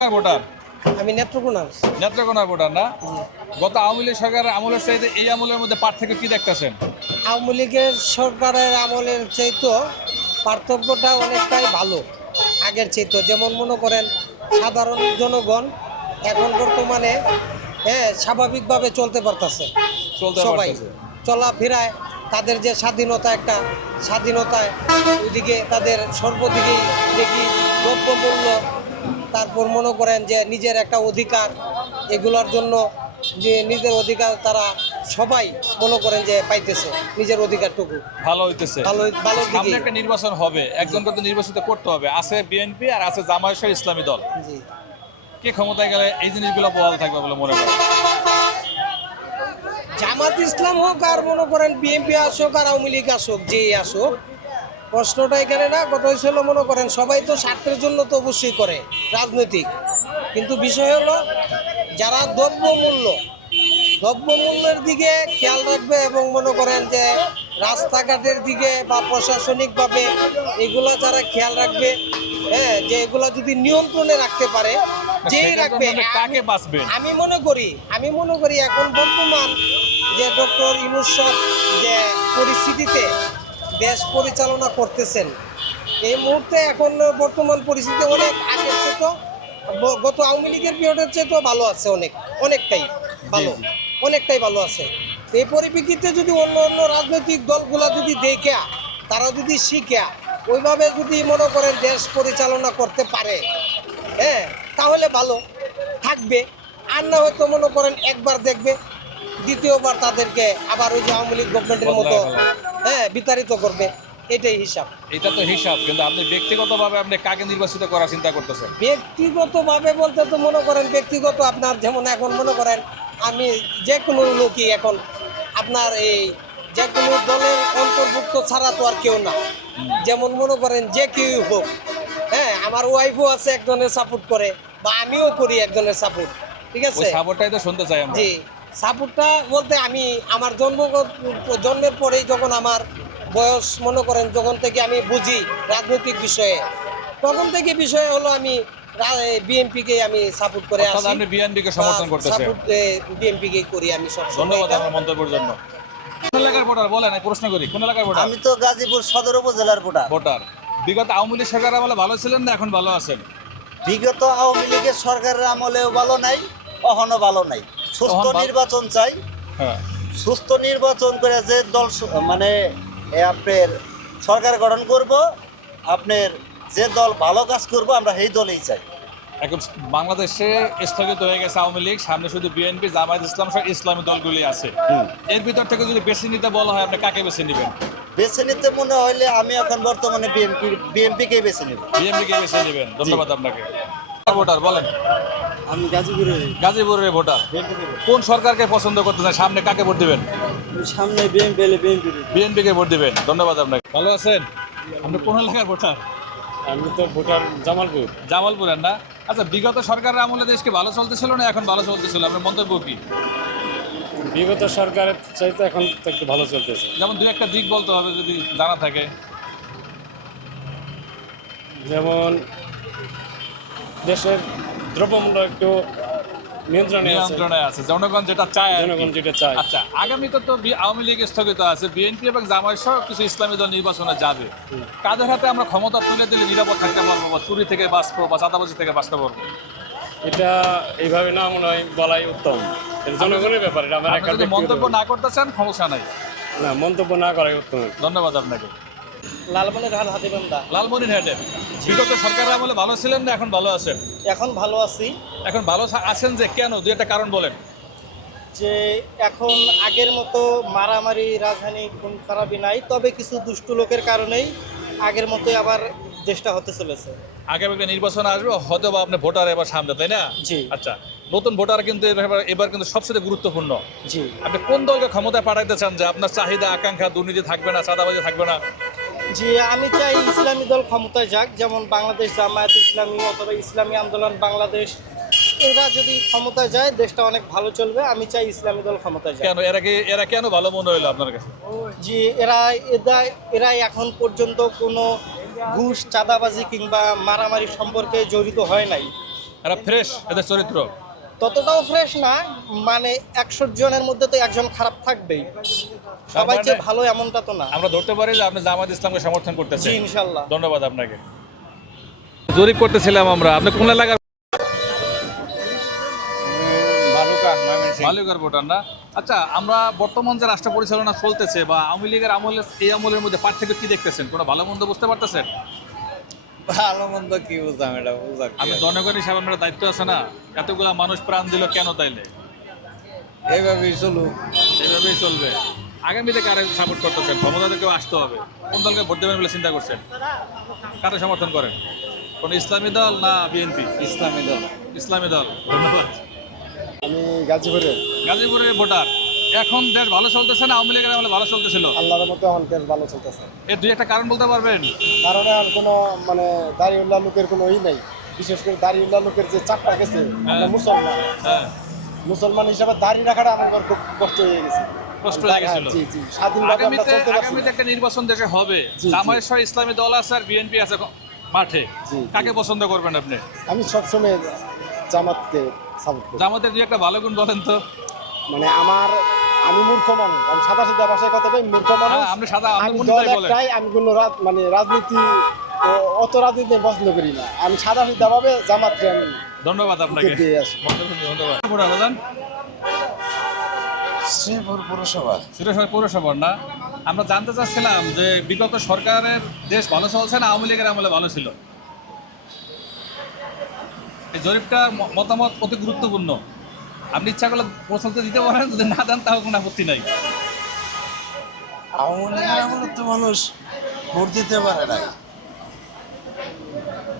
Voter? আমি নেত্রকোনা নেত্রকোনার voter না? গত আওয়ামী লীগ সরকারের আমলের চাইতে এই আমলের মধ্যে পার্থক্য কি দেখতেছেন? আওয়ামী লীগের সরকারের আমলের চাইতো পার্থক্যটা অনেকটাই ভালো আগের চাইতো যেমন মনে করেন সাধারণ জনগণ এখন বর্তমানে হ্যাঁ স্বাভাবিকভাবে চলতে পারতেছে। চলতে সবাই চলাফেরায় তাদের যে স্বাধীনতা একটা স্বাধীনতায় ওইদিকে তাদের সর্বদিকেই দেখি দ্রব্যমূল্য তারপর মনে করেন যে নিজের একটা অধিকার এগুলোর জন্য যে নিজের অধিকার তারা সবাই মনে করেন যে পাইতেছে নিজের অধিকারটুকু। ভালো হইতেছে। ভালো ভালো সামনে একটা নির্বাচন হবে একজনকে তো নির্বাচিত করতে হবে। আছে বিএনপি আর আছে জামায়াত ইসলামী দল। জি। কে ক্ষমতায় গেলে এই জিনিসগুলো বহাল থাকবে বলে মনে করেন? জামাত ইসলাম হোক আর মনে করেন বিএনপি আসুক আর আওয়ামী লীগ আসুক যে আসুক প্রশ্নটা এখানে না কত হয়েছিল মনে করেন সবাই তো স্বার্থের জন্য তো অবশ্যই করে রাজনৈতিক। কিন্তু বিষয় হলো যারা দ্রব্যমূল্য দ্রব্যমূল্যের দিকে খেয়াল রাখবে এবং মনে করেন যে রাস্তাঘাটের দিকে বা প্রশাসনিকভাবে এগুলো যারা খেয়াল রাখবে হ্যাঁ যে এগুলো যদি নিয়ন্ত্রণে রাখতে পারে যেই রাখবে কাকে বাঁচবেন? আমি মনে করি আমি মনে করি এখন বর্তমান যে ডক্টর ইনুস যে পরিস্থিতিতে দেশ পরিচালনা করতেছেন। এই মুহূর্তে এখন বর্তমান পরিস্থিতি অনেক আগের চেয়ে তো গত আওয়ামী লীগের পিরিয়ডের চেয়ে তো ভালো আছে অনেক অনেকটাই ভালো অনেকটাই ভালো আছে। এই পরিপ্রেক্ষিতে যদি অন্য অন্য রাজনৈতিক দলগুলা যদি দেখে তারা যদি শিখে ওইভাবে যদি মনে করেন দেশ পরিচালনা করতে পারে হ্যাঁ তাহলে ভালো থাকবে। আর না হয়তো মনে করেন একবার দেখবে দ্বিতীয়বার তাদেরকে আবার ওই যে আওয়ামী লীগ গভর্নমেন্টের মতো হ্যাঁ বিতাড়িত করবে। এটাই হিসাব। এটা তো হিসাব কিন্তু আপনি ব্যক্তিগতভাবে আপনি কাকে নির্বাচিত করার চিন্তা করতেছেন? ব্যক্তিগতভাবে বলতে তো মনে করেন ব্যক্তিগত আপনার যেমন এখন মনে করেন আমি যে কোনো লোকই এখন আপনার এই যে কোনো দলের অন্তর্ভুক্ত ছাড়া তো আর কেউ না। যেমন মনে করেন যে কেউ হোক হ্যাঁ আমার ওয়াইফও আছে একজনের সাপোর্ট করে বা আমিও করি একজনের সাপোর্ট ঠিক আছে? সাপোর্টটাই তো শুনতে চাই আমরা। জি। সাপোর্টটা বলতে আমি আমার জন্ম জন্মের পরেই যখন আমার বয়স মনে করেন যখন থেকে আমি বুঝি রাজনৈতিক বিষয়ে তখন থেকে বিষয় হলো আমি বিএনপিকে আমি সাপোর্ট করে আসি আপনি বিএনপিকে সমর্থন করতেছেন। বিএনপিকে করি আমি সব ধন্যবাদ আপনার মন্তব্যের জন্য। কোন এলাকার ভোটার? বলেন আমি প্রশ্ন করি কোন এলাকার ভোটার? আমি তো গাজীপুর সদর উপজেলার ভোটার। ভোটার। বিগত আওয়ামী লীগ সরকার আমলে ভালো ছিলেন না এখন ভালো আছেন? বিগত আওয়ামী লীগের সরকারের আমলেও ভালো নাই অহনো ভালো নাই। সুস্থ নির্বাচন চাই। হ্যাঁ। সুস্থ নির্বাচন করে যে দল মানে আপনার সরকার গঠন করব আপনার যে দল ভালো কাজ করব আমরা সেই দলেই চাই। এখন বাংলাদেশে স্থগিত হয়ে গেছে আওয়ামী লীগ সামনে শুধু বিএনপি জামায়াত ইসলাম সহ ইসলামী দলগুলি আছে। এর ভিতর থেকে যদি বেছে নিতে বলা হয় আপনি কাকে বেছে নেবেন? বেছে নিতে মনে হইলে আমি এখন বর্তমানে বিএনপি বিএনপিকেই বেছে নেব। বিএনপি কে বেছে নেবেন। ধন্যবাদ আপনাকে। ভোটার বলেন। আমি গাজীপুরে গাজীপুরের ভোটার। কোন সরকারকে পছন্দ করতে চান সামনে কাকে ভোট দিবেন? সামনে বিএনপি এলে বিএনপি বিএনপি কে ভোট দিবেন। ধন্যবাদ আপনাকে। ভালো আছেন? আপনি কোন এলাকার ভোটার? আমি তো ভোটার জামালপুর। জামালপুরের না? আচ্ছা বিগত সরকারের আমলে দেশকে ভালো চলতেছিল না এখন ভালো চলতেছিল? আপনার মন্তব্য কি? বিগত সরকারের চাইতে এখন একটু ভালো চলতেছে। যেমন দু একটা দিক বলতে হবে যদি জানা থাকে। যেমন দেশের দ্রব্যমূল্য একটু নিয়ন্ত্রণে নিয়ন্ত্রণে আছে। জনগণ যেটা চায় জনগণ যেটা চায়। আচ্ছা আগামীতে তো বি- আওয়ামী লীগ স্থগিত আছে। বিএনপি এবং জামায়াত সহ কিছু ইসলামী দল নির্বাচনে যাবে। কাদের হাতে আমরা ক্ষমতা তুলে দিলে নিরাপদ থাকতে পারব বা চুরি থেকে বাঁচবো বা চাঁদাবাজি থেকে বাঁচতে পারব? এটা এইভাবে না মনে হয় বলাই উত্তম। জনগণের ব্যাপার আমার মন্তব্য না করতে চান সমস্যা নাই। না মন্তব্য না করাই উত্তম। ধন্যবাদ আপনাকে। হাতিবান্ধা। বিগত আমলে ভালো ছিলেন না এখন ভালো আছেন? এখন ভালো আছি। এখন ভালো আছেন যে কেন? দু একটা কারণ বলেন। যে এখন আগের মতো মারামারি রাজধানী খুন খারাপই নাই তবে কিছু দুষ্টু লোকের কারণেই আগের মতোই আবার দেশটা হতে চলেছে। আগামী নির্বাচন আসবে হয়তো বা আপনি ভোটার এবার সামনে তাই না? জি। আচ্ছা নতুন ভোটার কিন্তু এবার এবার কিন্তু সবচেয়ে গুরুত্বপূর্ণ। জি। আপনি কোন দলকে ক্ষমতায় পাঠাইতে চান যে আপনার চাহিদা আকাঙ্ক্ষা দুর্নীতি থাকবে না চাঁদাবাজি থাকবে না? জি আমি চাই ইসলামী দল ক্ষমতায় যাক যেমন বাংলাদেশ জামায়াত ইসলামী অথবা ইসলামী আন্দোলন বাংলাদেশ। এরা যদি ক্ষমতায় যায় দেশটা অনেক ভালো চলবে। আমি চাই ইসলামী দল ক্ষমতায় যাক। কেন? এরা কি এরা কেন ভালো মনে হলো আপনার কাছে? জি এরা এরা এরা এখন পর্যন্ত কোনো ঘুষ চাঁদাবাজি কিংবা মারামারি সম্পর্কে জড়িত হয় নাই। এরা ফ্রেশ এদের চরিত্র। ততটাও ফ্রেশ না মানে একশো জনের মধ্যে তো একজন খারাপ থাকবেই। সবাই যে মানে- ভালো এমনটা তো না। আমরা ধরতে পারি যে আপনি জামাত ইসলামকে সমর্থন জি করতেছেন ইনশাল্লাহ ধন্যবাদ আপনাকে। জরিপ করতেছিলাম আমরা। আপনি কোন এলাকার ভোটার না? আচ্ছা আমরা বর্তমান যে রাষ্ট্র পরিচালনা চলতেছে বা আওয়ামী লীগের আমলের এই আমলের মধ্যে পার্থক্য কি দেখতেছেন? কোনো ভালো মন্দ বুঝতে পারতেছেন? ভালো মন্দ কি বুঝলাম এটা বুঝার আমি জনগণ হিসাবে আমরা দায়িত্ব আছে না? এতগুলা মানুষ প্রাণ দিল কেন তাইলে? এইভাবেই চলুক। এইভাবেই চলবে। আগামীতে কারে সাপোর্ট করতেছেন? ক্ষমতাতে কেউ আসতে হবে। কোন দলকে ভোট দেবেন বলে চিন্তা করছেন? কারে সমর্থন করেন? কোন ইসলামী দল না বিএনপি? ইসলামী দল। ইসলামী দল। ধন্যবাদ। আমি গাজীপুরে। গাজীপুরের ভোটার? এখন দেশ ভালো চলতেছে না আওয়ামী লীগের আমলে ভালো চলতেছিল? আল্লাহর মতো এখন বেশ ভালো চলতেছে। এর দুই একটা কারণ বলতে পারবেন? কারণে আর কোনো মানে দাড়িউল্লাহ লোকের কোনো ই নেই। বিশেষ করে দাড়িউল্লাহ লোকের যে চাপটা গেছে মুসলমান। হ্যাঁ। মুসলমান হিসাবে দাড়ি রাখাটা আমার খুব কষ্ট হয়ে গেছে। কষ্ট হয়ে গেছিল। আগামীতে আগামীতে একটা নির্বাচন দেশে হবে। জামায়াত সহ ইসলামী দল আছে আর বিএনপি আছে মাঠে। কাকে পছন্দ করবেন আপনি? আমি সবসময় জামাতকে সাপোর্ট করি। জামাতের দুই একটা ভালো গুণ বলেন তো। মানে আমার আমি মূর্খ মানুষ আমি সাদা সিধা ভাষায় কথা কই মূর্খ মানুষ। হ্যাঁ, সাদা আমি দল একটাই আমি কোনো মানে রাজনীতি অত রাজনীতি পছন্দ করি না। আমি সাদা সিধা ভাবে জামাতকে আমি ধন্যবাদ আপনাকে। ধন্যবাদ ভোটার হলেন শ্রীপুর পৌরসভা। না। আমরা জানতে চাচ্ছিলাম যে বিগত সরকারের দেশ ভালো চলছে না আওয়ামী লীগের আমলে ভালো ছিল? এই জরিপটা মতামত অতি গুরুত্বপূর্ণ। আপনি ইচ্ছা করলে প্রশ্ন তো দিতে পারেন যদি না দেন তাও কোনো আপত্তি নাই। আওয়ামী লীগের তো মানুষ ভোট দিতে পারে নাই।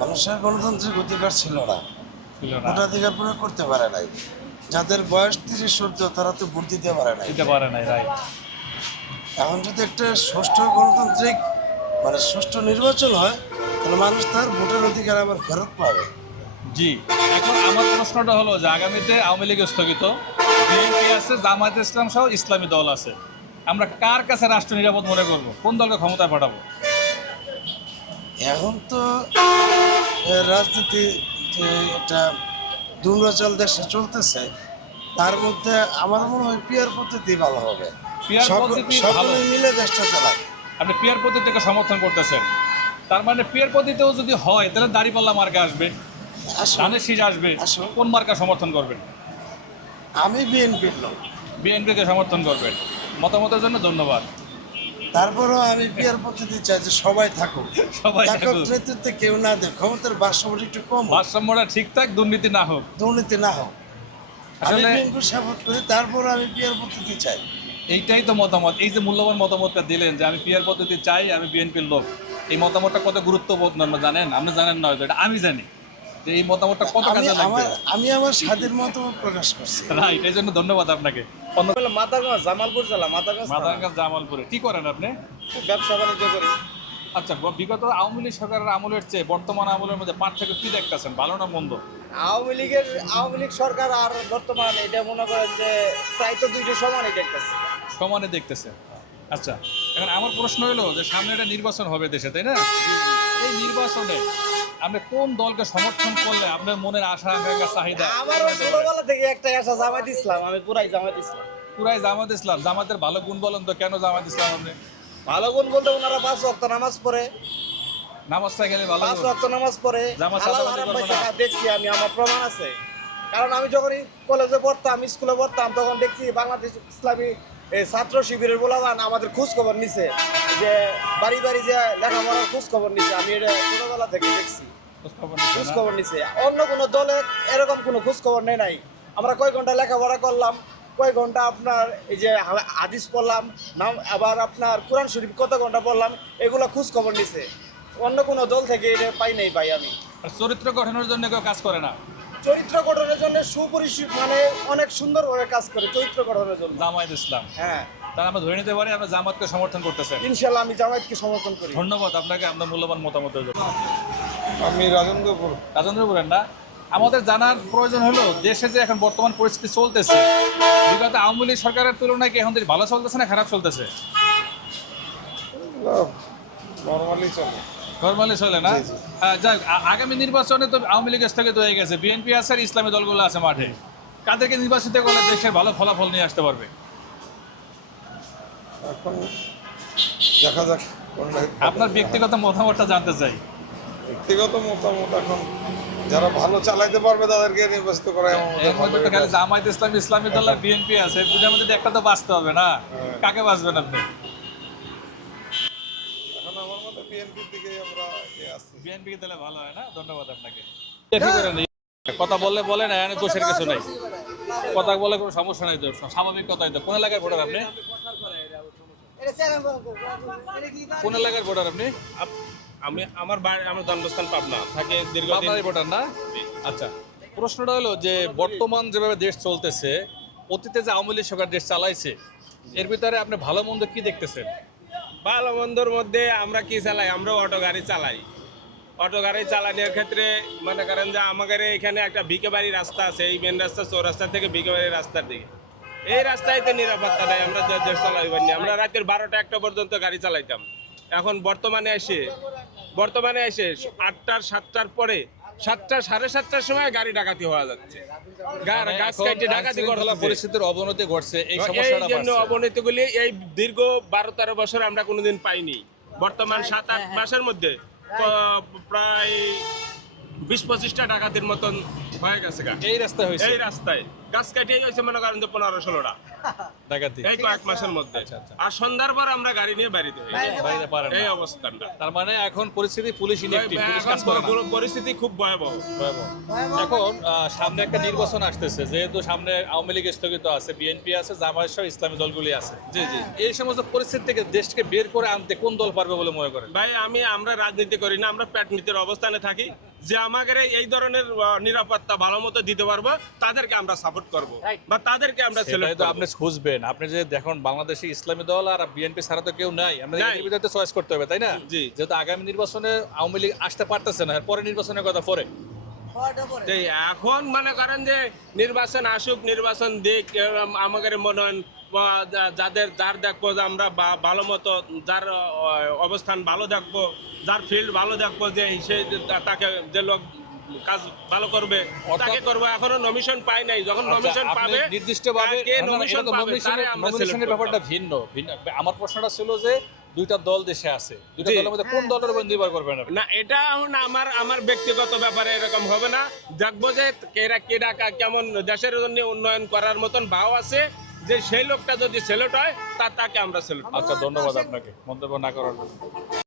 মানুষের গণতান্ত্রিক অধিকার ছিল না। ভোটাধিকার প্রয়োগ করতে পারে নাই। যাদের বয়স তিরিশ ঊর্ধ্ব তারা তো ভোট দিতে পারে নাই। দিতে পারে নাই রাইট এখন যদি একটা সুষ্ঠু গণতান্ত্রিক মানে সুষ্ঠু নির্বাচন হয় তাহলে মানুষ তার ভোটের অধিকার আবার ফেরত পাবে। জি। এখন আমার প্রশ্নটা হলো যে আগামীতে আওয়ামী লীগ স্থগিত বিএনপি আছে জামায়াত ইসলাম সহ ইসলামী দল আছে। আমরা কার কাছে রাষ্ট্র নিরাপদ মনে করব? কোন দলকে ক্ষমতায় পাঠাবো? এখন তো রাজনীতি যে একটা দুর্নচল দেশে চলতেছে তার মধ্যে আমার মনে হয় পিয়ার পদ্ধতি ভালো হবে। সকল- মিলে দেশটা চালাক। আপনি পিয়ার পদ্ধতিকে সমর্থন করতেছেন। তার মানে পিয়ার পদ্ধতিতেও যদি হয় তাহলে দাড়িপাল্লা মার্কা আসবে। ধানের শীষ আসবে। কোন মার্কা সমর্থন করবেন? আমি বিএনপির লোক। বিএনপিকে সমর্থন করবেন? মতামতের জন্য ধন্যবাদ। তারপরেও আমি পদ্ধতি চাই যে সবাই থাকুক। সবাই থাকুক। নেতৃত্বে কেউ না ক্ষমতার একটু কম ভারসাম্যটা ঠিকঠাক দুর্নীতি না হোক। দুর্নীতি না হোক। আসলে বিএনপি সাপোর্ট করি তারপর আমি পিয়ার পদ্ধতি চাই। এইটাই তো মতামত। এই যে মূল্যবান মতামতটা দিলেন যে আমি পিয়ার পদ্ধতি চাই আমি বিএনপির লোক। এই মতামতটা কত গুরুত্বপূর্ণ জানেন? আপনি জানেন না হয়তো এটা আমি জানি। যে এই মতামতটা কত কাজে লাগবে? আমার আমি আমার স্বাধীন মতামত প্রকাশ করছি। রাইট এই জন্য ধন্যবাদ আপনাকে। অন্য মাতারগঞ্জ জামালপুর জেলা মাতারগঞ্জ মাদারগঞ্জ জামালপুরে। কি করেন আপনি? ব্যবসা বাণিজ্য করি। আচ্ছা বিগত আওয়ামী লীগ সরকারের আমলের চেয়ে বর্তমান আমলের মধ্যে পার্থক্য কি দেখতেছেন? ভালো না মন্দ? আওয়ামী লীগের আওয়ামী লীগ সরকার আর বর্তমান এটা মনে করেন যে প্রায় তো দুইটা সমানই দেখতেছে। সমানে দেখতেছে। আচ্ছা এখন আমার প্রশ্ন হলো যে সামনে একটা নির্বাচন হবে দেশে তাই না? এই নির্বাচনে আপনি কোন দলকে সমর্থন করলে আপনার মনের আশা আকাঙ্ক্ষা চাহিদা? আমার ছোটবেলা থেকে একটাই আশা জামাত ইসলাম। আমি পুরাই জামাত ইসলাম। পুরাই জামাত ইসলাম। জামাতের ভালো গুণ বলেন তো কেন জামাত ইসলাম আপনি? ভালো গুণ বলতে ওনারা পাঁচ ওয়াক্ত নামাজ পড়ে। নামাজটা গেলে ভালো পাঁচ। ওয়াক্ত নামাজ পড়ে। জামাত। দেখছি আমি আমার প্রমাণ আছে। কারণ আমি যখনই কলেজে পড়তাম স্কুলে পড়তাম তখন দেখছি বাংলাদেশ ইসলামী এই ছাত্র শিবিরের বলাবান আমাদের খোঁজ খবর নিছে যে বাড়ি বাড়ি যে লেখাপড়ার খোঁজ খবর নিছে আমি এটা ছোটবেলা থেকে দেখছি। খোঁজ খবর নিছে। অন্য কোনো দলের এরকম কোনো খোঁজ খবর নেই নাই। আমরা কয় ঘণ্টা লেখাপড়া করলাম কয় ঘণ্টা আপনার এই যে হাদিস পড়লাম নাম আবার আপনার কোরআন শরীফ কত ঘণ্টা পড়লাম এগুলো খোঁজ খবর নিছে। অন্য কোনো দল থেকে এটা পাই নাই পাই আমি। চরিত্র গঠনের জন্য কেউ কাজ করে না। চরিত্র গঠনের জন্য সুপরিচিত মানে অনেক সুন্দরভাবে কাজ করে চরিত্র গঠনের জন্য। জামায়াত ইসলাম। হ্যাঁ। তার আমরা ধরে নিতে পারি আমরা জামাতকে সমর্থন করতেছেন ইনশাল্লাহ আমি জামায়াতকে সমর্থন করি। ধন্যবাদ আপনাকে আপনার মূল্যবান মতামতের জন্য। আমি রাজেন্দ্রপুর। রাজেন্দ্রপুরের না? আমাদের জানার প্রয়োজন হলো দেশে যে এখন বর্তমান পরিস্থিতি চলতেছে বিগত আওয়ামী লীগ সরকারের তুলনায় কি এখন ভালো চলতেছে না খারাপ চলতেছে? নর্মালি চলে। নর্মালি চলে না? যাই আগামী নির্বাচনে তো আওয়ামী লীগ স্থগিত হয়ে গেছে। বিএনপি আছে আর ইসলামী দলগুলো আছে মাঠে। কাদেরকে নির্বাচিত করলে দেশের ভালো ফলাফল নিয়ে আসতে পারবে? এখন দেখা যাক আপনার ব্যক্তিগত মতামতটা জানতে চাই। ব্যক্তিগত মতামত এখন যারা ভালো চালাইতে পারবে তাদেরকে নির্বাচিত করা। জামায়াত ইসলাম ইসলামী দল বিএনপি আছে। দুটার মধ্যে একটা তো বাঁচতে হবে না। হ্যাঁ। কাকে বাঁচবেন আপনি এখন আমার মতে বিএনপির দিকে আমরা এগিয়ে আছি ভালো হয় না? ধন্যবাদ আপনাকে। কথা বললে বলে না এখানে দোষের কিছু নাই। কথা বলে কোনো সমস্যা নাই তো স্বাভাবিক কথাই তো। কোন এলাকার ভোটার আপনি? কোন এলাকার ভোটার আপনি? আমি আমার বাড়ি আমার জন্মস্থান পাবনা। থাকে দীর্ঘদিন আপনারই ভোটার না? আচ্ছা প্রশ্নটা হলো যে বর্তমান যেভাবে দেশ চলতেছে অতীতে যে আওয়ামী লীগ সরকার দেশ চালাইছে এর ভিতরে আপনি ভালো মন্দ কি দেখতেছেন? ভালো মন্দর মধ্যে আমরা কি চালাই? আমরা অটো গাড়ি চালাই। অটো গাড়ি চালানোর ক্ষেত্রে মনে করেন যে আমাদের এখানে একটা বিকে বাড়ি রাস্তা আছে এই মেন রাস্তা চৌরাস্তা থেকে বিকে বাড়ি রাস্তার দিকে। এই রাস্তায় তো নিরাপত্তা নাই আমরা দে- দেশ চালাইবার না আমরা রাতের বারোটা একটা পর্যন্ত গাড়ি চালাইতাম। এখন বর্তমানে এসে বর্তমানে এসে আটটার সাতটার পরে সাতটা সাড়ে সাতটার সময় গাড়ি ডাকাতি হওয়া যাচ্ছে। মানে গাছ ডাকাতি আইনশৃঙ্খলা পরিস্থিতির অবনতি ঘটছে এই এই জন্য। অবনতিগুলি এই দীর্ঘ বারো তেরো বছর আমরা কোনোদিন পাইনি। বর্তমান সাত আট মাসের মধ্যে প্রায় বিশ পঁচিশটা ডাকাতির মতন হয়ে গেছে এই রাস্তায় হয়েছে? এই রাস্তায়। গাছ কাটিয়ে হয়েছে মনে করেন যে পনেরো ষোলোটা। ডাকাতি। এই কয়েক মাসের মধ্যে। আচ্ছা, আচ্ছা। আর সন্ধ্যার পর আমরা গাড়ি নিয়ে বাড়িতে হই। বাইরে পারেন এই অবস্থানটা। তার মানে এখন পরিস্থিতি পুলিশ পরিস্থিতি খুব ভয়াবহ। সামনে একটা নির্বাচন আসতেছে। যেহেতু সামনে আওয়ামী লীগ স্থগিত আছে বিএনপি আছে জামায়াত সহ ইসলামী দলগুলি আছে। জি জি। এই সমস্ত পরিস্থিতি থেকে দেশকে বের করে আনতে কোন দল পারবে বলে মনে করেন? ভাই আমি আমরা রাজনীতি করি না আমরা প্যাটনীতির অবস্থানে থাকি। যে আমাদের এই ধরনের নিরাপত্তা ভালো মতো দিতে পারব তাদেরকে আমরা সাপোর্ট করব। বা তাদেরকে আমরা সিলেক্ট আপনি খুঁজবেন। আপনি যে দেখুন বাংলাদেশে ইসলামী দল আর বিএনপি ছাড়া তো কেউ নাই। আমরা নাই। চয়েস করতে হবে তাই না? যেহেতু আগামী নির্বাচনে আওয়ামী লীগ আসতে পারতেছে না পরে নির্বাচনের কথা পরে। এখন মনে করেন যে নির্বাচন আসুক নির্বাচন দিক আমাদের মনে হয় বা যাদের যার দেখব যে আমরা ভালো মতো যার অবস্থান ভালো দেখব যার ফিল্ড ভালো দেখব যে সে তাকে যে লোক কাজ ভালো করবে তাকে করব। এখনও নমিশন পাই নাই। যখন আচ্ছা, নমিশন পাবে নির্দিষ্টভাবে না, না, ব্যাপারটা ভিন্ন ভিন্ন। আমার প্রশ্নটা ছিল যে দুইটা দল দেশে আছে। দুইটা দলের মধ্যে কোন দলের উপর নির্ভর করবেন আপনি? না এটা আমার আমার ব্যক্তিগত ব্যাপারে এরকম হবে না। দেখব যে কেরা কেরা কেমন দেশের জন্য উন্নয়ন করার মতন ভাও আছে যে সেই লোকটা যদি সেলেট হয় তাকে আমরা সেলেট আচ্ছা ধন্যবাদ আপনাকে। মন্তব্য না করার